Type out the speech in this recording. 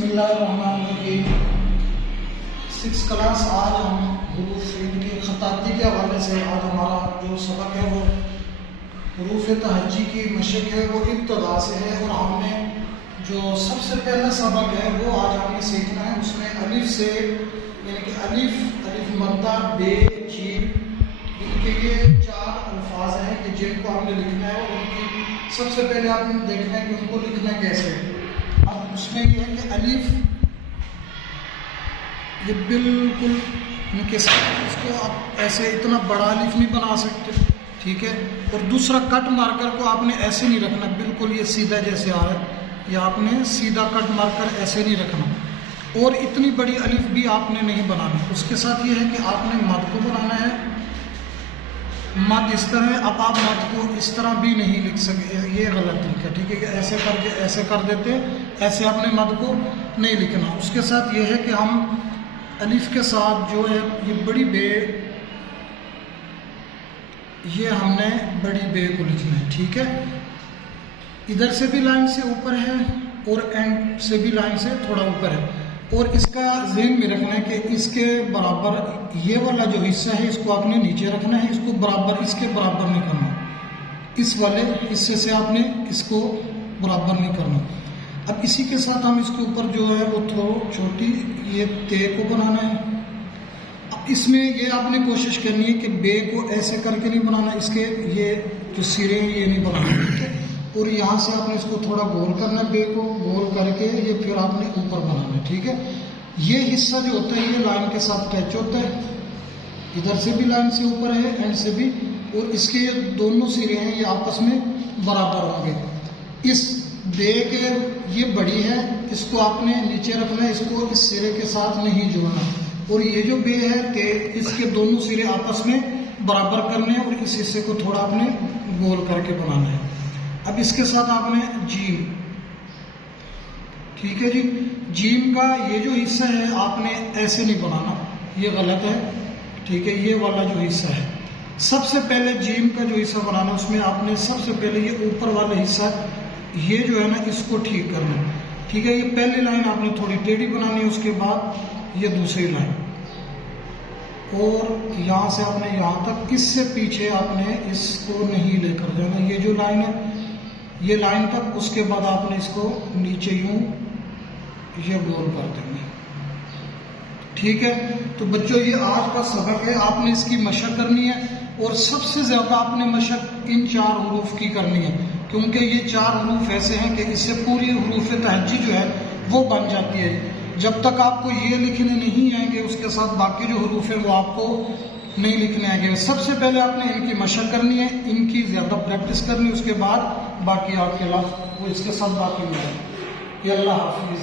بسم اللہ الرحمن الرحیم۔ 6 کلاس آج ہم حروف ان کی خطاطی کے حوالے سے آج ہمارا جو سبق ہے وہ حروف تہجی کی مشق ہے، وہ ابتدا سے ہے، اور ہم نے جو سب سے پہلا سبق ہے وہ آج ہم نے سیکھنا ہے۔ اس میں الف سے یعنی کہ الف مدہ بے جیم، ان کے یہ 4 الفاظ ہیں کہ جن کو ہم نے لکھنا ہے، اور ان کی سب سے پہلے آپ نے دیکھنا ہے کہ ان کو لکھنا کیسے ہے۔ اب اس میں یہ ہے کہ الف یہ بالکل اس کو آپ ایسے اتنا بڑا الف نہیں بنا سکتے، ٹھیک ہے، اور دوسرا کٹ مارکر کو آپ نے ایسے نہیں رکھنا، بالکل یہ سیدھا جیسے آ رہا ہے، یا آپ نے سیدھا کٹ مارکر ایسے نہیں رکھنا، اور اتنی بڑی الف بھی آپ نے نہیں بنانا۔ اس کے ساتھ یہ ہے کہ آپ نے مد کو بنانا ہے، مد اس طرح ہے۔ اب آپ مد کو اس طرح بھی نہیں لکھ سکتے، یہ غلط طریقہ، ٹھیک ہے، کہ ایسے کر کے ایسے کر دیتے، ایسے آپ نے مد کو نہیں لکھنا۔ اس کے ساتھ یہ ہے کہ ہم الف کے ساتھ جو ہے یہ بڑی بے، یہ ہم نے بڑی بے کو لکھنا ہے، ٹھیک ہے، ادھر سے بھی لائن سے اوپر ہے اور اینڈ سے بھی لائن سے تھوڑا اوپر ہے، اور اس کا ذہن میں رکھنا ہے کہ اس کے برابر یہ والا جو حصہ ہے اس کو آپ نے نیچے رکھنا ہے، اس کو برابر اس کے برابر نہیں کرنا، اس والے حصے سے آپ نے اس کو برابر نہیں کرنا۔ اب اسی کے ساتھ ہم اس کے اوپر جو ہے وہ تھوڑا چھوٹی یہ تے کو بنانا ہے۔ اب اس میں یہ آپ نے کوشش کرنی ہے کہ بے کو ایسے کر کے نہیں بنانا، اس کے یہ جو سرے ہیں یہ نہیں بنانا، ٹھیک ہے، اور یہاں سے آپ نے اس کو تھوڑا گول کرنا ہے، بے کو گول کر کے یہ پھر آپ نے اوپر بنانا ہے، ٹھیک ہے۔ یہ حصہ جو ہوتا ہے یہ لائن کے ساتھ ٹچ ہوتا ہے، ادھر سے بھی لائن سے اوپر ہے، اینڈ سے بھی، اور اس کے یہ دونوں سرے ہیں یہ آپس میں برابر ہوں گے۔ اس بے کے یہ بڑی ہے، اس کو آپ نے نیچے رکھنا ہے، اس کو اس سرے کے ساتھ نہیں جوڑنا، اور یہ جو بے ہے کہ اس کے دونوں سرے آپس میں برابر کرنے ہیں، اور اس حصے کو تھوڑا آپ نے گول کر کے بنانا ہے۔ اب اس کے ساتھ آپ نے جیم، ٹھیک ہے جی، جیم کا یہ جو حصہ ہے آپ نے ایسے نہیں بنانا، یہ غلط ہے، ٹھیک ہے، یہ والا جو حصہ ہے سب سے پہلے جیم کا جو حصہ بنانا، اس میں آپ نے سب سے پہلے یہ اوپر والا حصہ یہ جو ہے نا اس کو ٹھیک کرنا ہے، ٹھیک ہے۔ یہ پہلی لائن آپ نے تھوڑی ٹیڑھی بنانی ہے، اس کے بعد یہ دوسری لائن، اور یہاں سے آپ نے یہاں تک، اس سے پیچھے آپ نے اس کو نہیں لے کر جانا، یہ جو لائن ہے یہ لائن تک، اس کے بعد آپ نے اس کو نیچے یوں یہ گول کر دیں گے، ٹھیک ہے۔ تو بچوں یہ آج کا سبق ہے، آپ نے اس کی مشق کرنی ہے، اور سب سے زیادہ آپ نے مشق ان 4 حروف کی کرنی ہے، کیونکہ یہ 4 حروف ایسے ہیں کہ اس سے پوری حروف تہجی جو ہے وہ بن جاتی ہے۔ جب تک آپ کو یہ لکھنے نہیں آئیں گے، اس کے ساتھ باقی جو حروف ہیں وہ آپ کو نہیں لکھنے آئیں گے۔ سب سے پہلے آپ نے ان کی مشق کرنی ہے، ان کی زیادہ پریکٹس کرنی ہے، اس کے بعد باقی آپ کے لفظ وہ اس کے ساتھ باقی ہو جائیں گے۔ اللہ حافظ۔